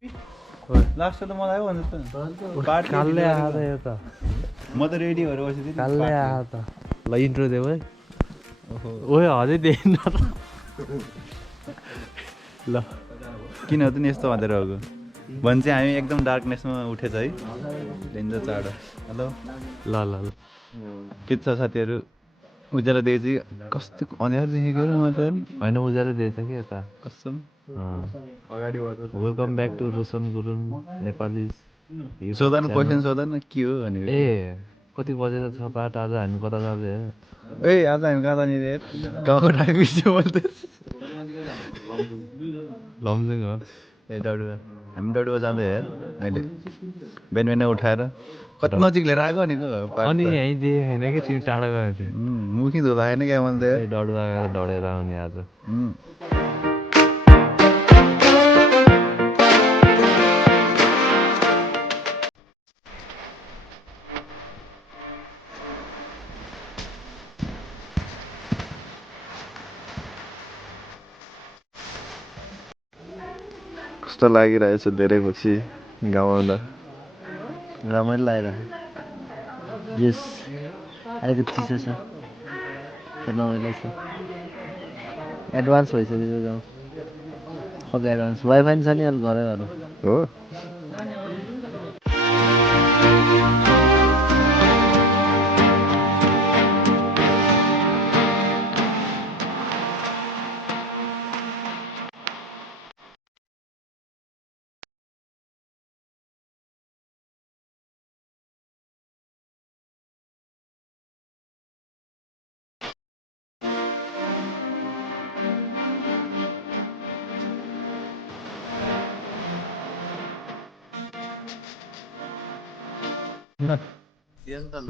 Last त मलाई भन्नु त कालले आएर यो त म त रेडी भएर बसिदिएँ कालले आएर त ल इन्ट्रो देऊ है ओए अझै देख्न त ल किन त नि यस्तो भनेर हो भने चाहिँ हामी एकदम डार्कनेसमा उठेछ है डेन्जर चाँडो हेलो ल ल ल के छ साथीहरू उज्यालो देखेपछि कस्तो अँध्यारो देखेको र म त होइन उज्यालो दिएछ कि यता कस्तो अगाडि welcome back to Roshan Gurung Nepali सोधा न क्वेसन सोधा न के हो भनेर ए कति बजेर छ बाटो आज हामी कता जाँदै ए आज हामी कहाँ जाने रे गाउँको टाइम बिर्स्यो मैले त लमजुङ हो ए डडुवा हामी डडुवा जाँदै हेर अहिले बिहान बिहान उठाएर कति नजिक लिएर आएको नि अनि यहीँ दिए होइन कि तिमी टाढा गएको थियो मुखी धुँदा होइन क्या मैले त डढुवा गएर डढेर आउने आज कस्तो लागिरहेछ धेरै पछि गाउँ आउँदा रमाइलो लागिरहेको यस अलिकति चिसो छ रमाइलो छ एडभान्स भइसक्यो गाउँ खै एडभान्स वाइफाई छ नि अहिले घरै घरमा हो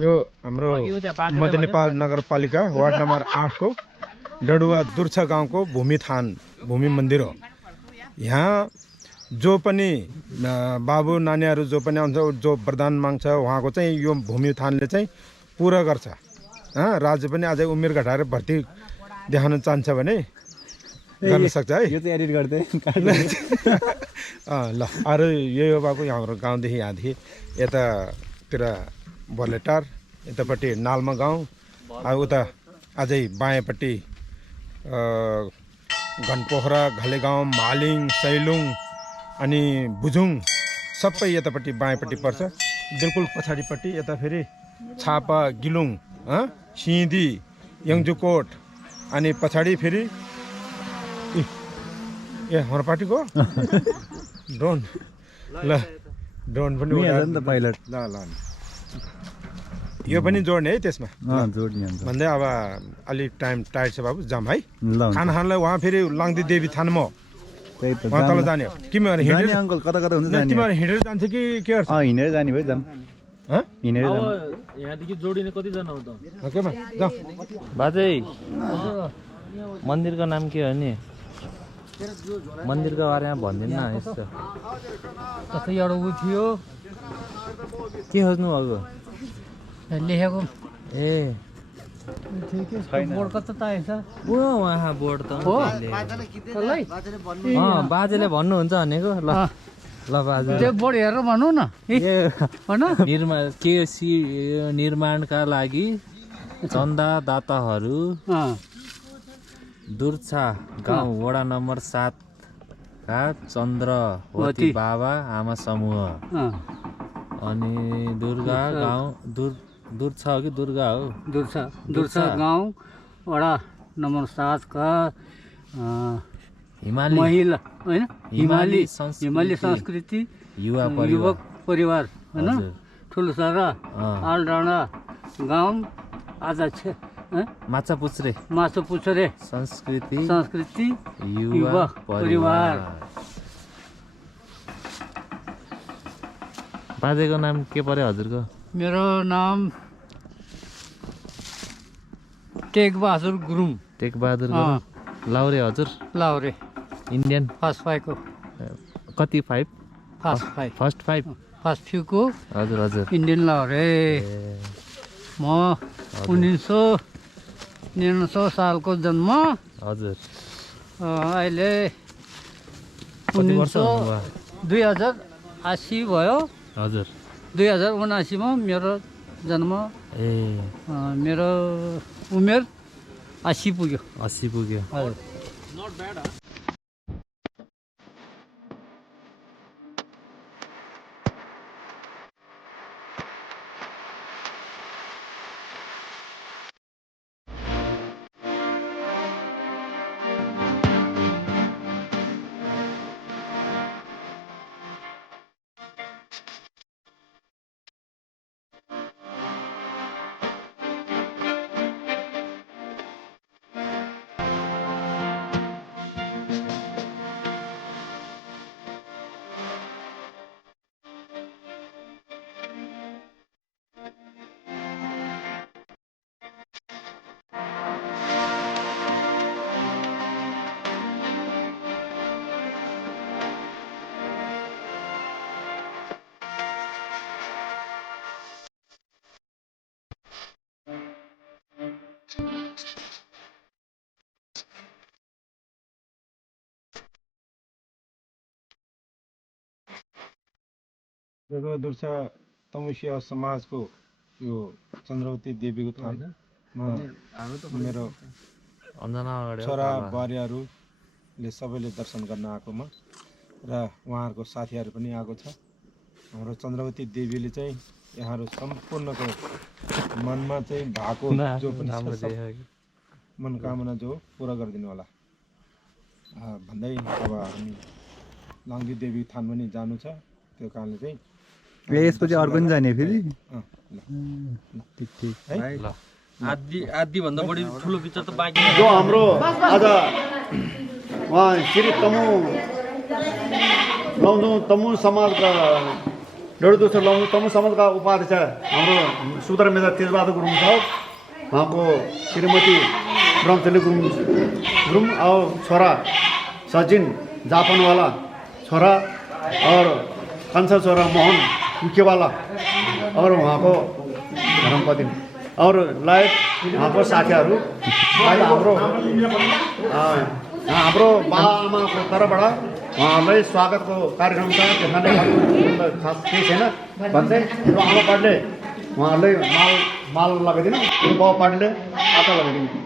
यो हाम्रो मध्य नेपाल नगरपालिका वार्ड नम्बर 8 को डडुवा दुर्छा गाउँको भूमि मन्दिर हो। यहाँ जो पनि बाबु नानीहरू जो पनि आउँछ जो वरदान माग्छ उहाँको चाहिँ यो भूमि थानले चाहिँ पुरा गर्छ। राज्य पनि अझै उमेर घटाएर भर्ती देखाउन चाहन्छ भने गर्न सक्छ है। यो चाहिँ एडिट गर्दै ल अरू यही हो बाबु हाम्रो गाउँदेखि यहाँदेखि यतातिर बर्लेटार यतापट्टि नाल्मा गाउँ उता अझै बायाँपट्टि घनपोखरा घलेगाउँ मालिङ सैलुङ अनि बुझुङ सबै यतापट्टि बायाँपट्टि पर्छ। बिल्कुल पछाडिपट्टि यता फेरि छापा गिलुङ सिँधी यङजुकोट अनि पछाडि फेरि ए हाम्रो पार्टीको ड्रोन ल ड्रोन पनि नि त पाइलट ल ल यो पनि जोड्ने है त्यसमा जोड्ने भन्दै अब अलिक टाइम टाइट छ बाबु जाम है ल खाना खानलाई उहाँ फेरि लाङदी देवी थानमा त्यही त उहाँ तल जाने हो तिमीहरू हिँडेर अङ्कल कता कता हुन्छ जाने तिमीहरू हिँडेर जान्छ कि के गर्छ हिँडेर जाने भयो जाम हिँडेर जाम यहाँदेखि जोडिने कतिजना हो त केमा जाऊ बाजै मन्दिरको नाम के हो नि मन्दिरको बारेमा भनिदिनु न यस्तो कतै एउटा उ थियो के खोज्नु भएको लेखेको ए बोर्ड कता आएछ उहाँ बोर्ड त बाजेले भन्नुहुन्छ भनेको ल ल बाजे त्यो बोर्ड हेरेर भनौँ न निर्माणका लागि चन्दादाताहरू दुर्छा गाउँ वडा नम्बर 7 का चन्द्रवती बाबा आमा समूह अनि दुर्गा गाउँ दुर्छा हो कि दुर्गा हो दुर्छा गाउँ वडा नम्बर 7 का महिला होइन हिमाली संस्कृति युवक परिवार होइन ठुलोसारा आलडाँडा गाउँ अध्यक्ष माछापुच्छ्रे संस्कृति युवा परिवार। बाजेको नाम के पर्यो हजुरको? मेरो नाम टेकबहादुर गुरुङ। टेकबहादुर गुरुङ। लाउरे हजुर? लाउरे। इन्डियन फर्स्ट 5 को कति 5? फर्स्ट 5 फर्स्ट फ्यू को हजुर हजुर इन्डियन लाउरे। म 1999 सालको जन्म हजुर। अहिले 1900 2080 भयो। हजुर 2079 मा मेरो जन्म, ए मेरो उमेर 80 पुग्यो। 80 पुग्यो। हजुर। दुर्सा तमुसिया समाजको यो चन्द्रवती देवीको थान मेरो अन्जना अगाडि छोरा बुहारीहरूले सबैले दर्शन गर्न आएकोमा र उहाँहरूको साथीहरू पनि आएको छ। हाम्रो चन्द्रवती देवीले चाहिँ यहाँहरू सम्पूर्णको मनमा चाहिँ भएको जो पनि छ मनोकामना जो पुरा गरिदिनु होला भन्दै अब हामी लाङ्गी देवी थान पनि जानु छ। त्यो कारणले चाहिँ यसपछि अर्को पनि जाने फेरि ठिक है ल आदि भन्दा बढी ठुलो पिक्चर त बाँकी जो हाम्रो आज उहाँ श्री तमु समाजका डडेलधुर्सा लौजौँ तमु समाजका उपाध्यक्ष हाम्रो सुदर मेधा तेजबहादुर गुरुङ साहब, उहाँको श्रीमती ब्रह्मचली गुरुङ और छोरा सचिन जापानवाला छोरा और कंसा छोरा मोहन मुख्यवाला और वहाँको धर्मपत्नी और लायक वहाँको साथीहरू हाम्रो बाबाआमाको तर्फबाट उहाँहरूलाई स्वागतको कार्यक्रम छ। त्यसमा खास केही छैन भन्दै आमा पाटले उहाँहरूलाई माल लगाइदिनु, बाबा पाटले आटा लगाइदिनु।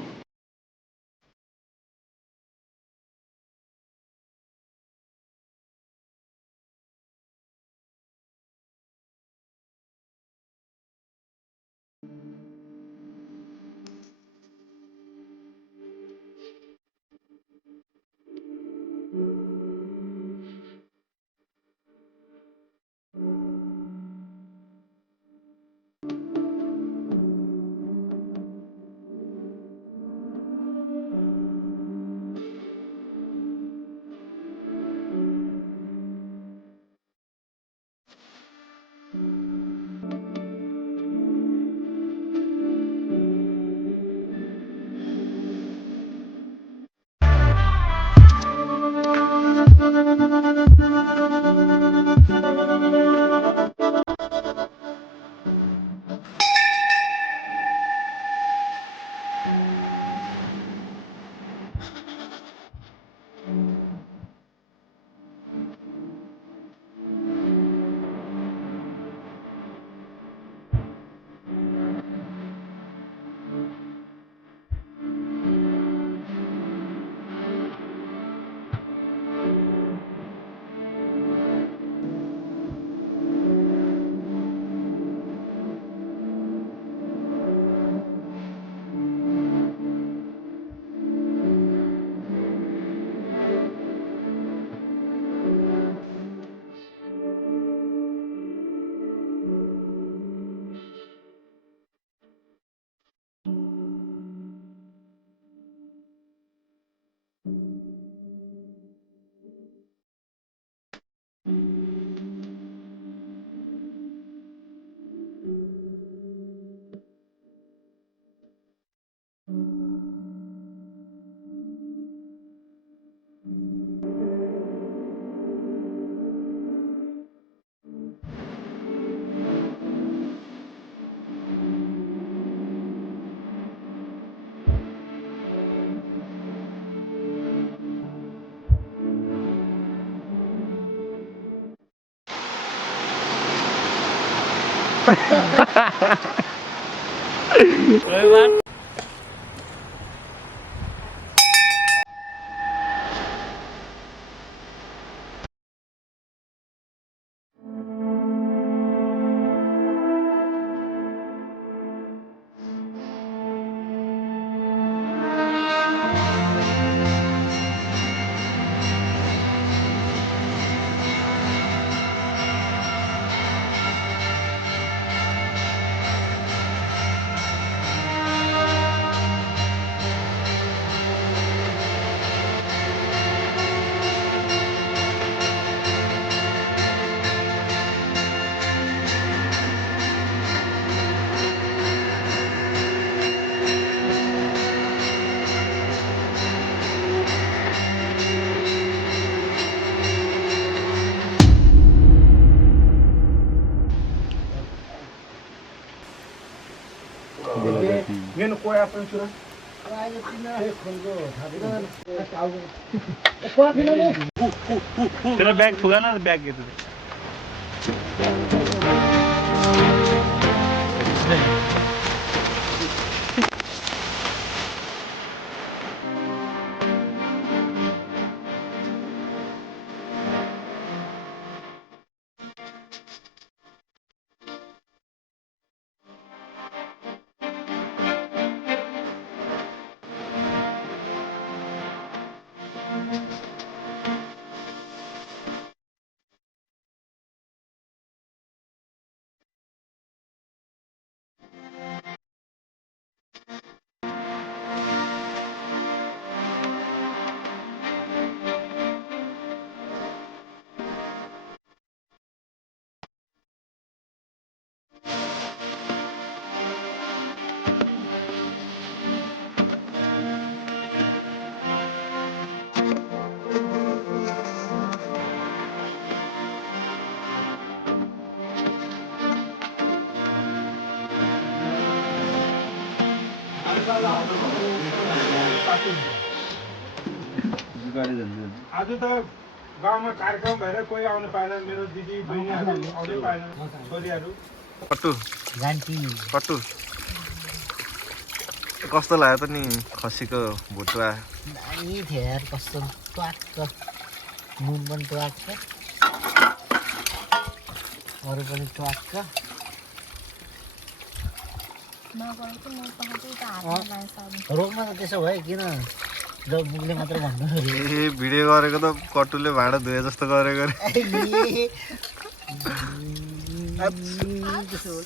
मेन कोही आफ्नो सुरु तेरा बैग फुगा ना बैग घेतो आज त गाउँमा कार्यक्रम भएर कोही आउनु पाएन मेरो दिदी बहिनीहरू आउनै पाएन छोरीहरू पट्टु पट्टु कस्तो लाग्यो त नि खसीको भुटुवा दामी थियो यार कस्तो ट्वाक्क नुन पनि ट्वाक्क अरू पनि ट्वाक्क रोक्न त त्यसो भयो किन जो मुखले मात्र भन्नु ए भिडियो गरेको त कट्टुले भाँडा धोए जस्तो गरेको त्यसो हो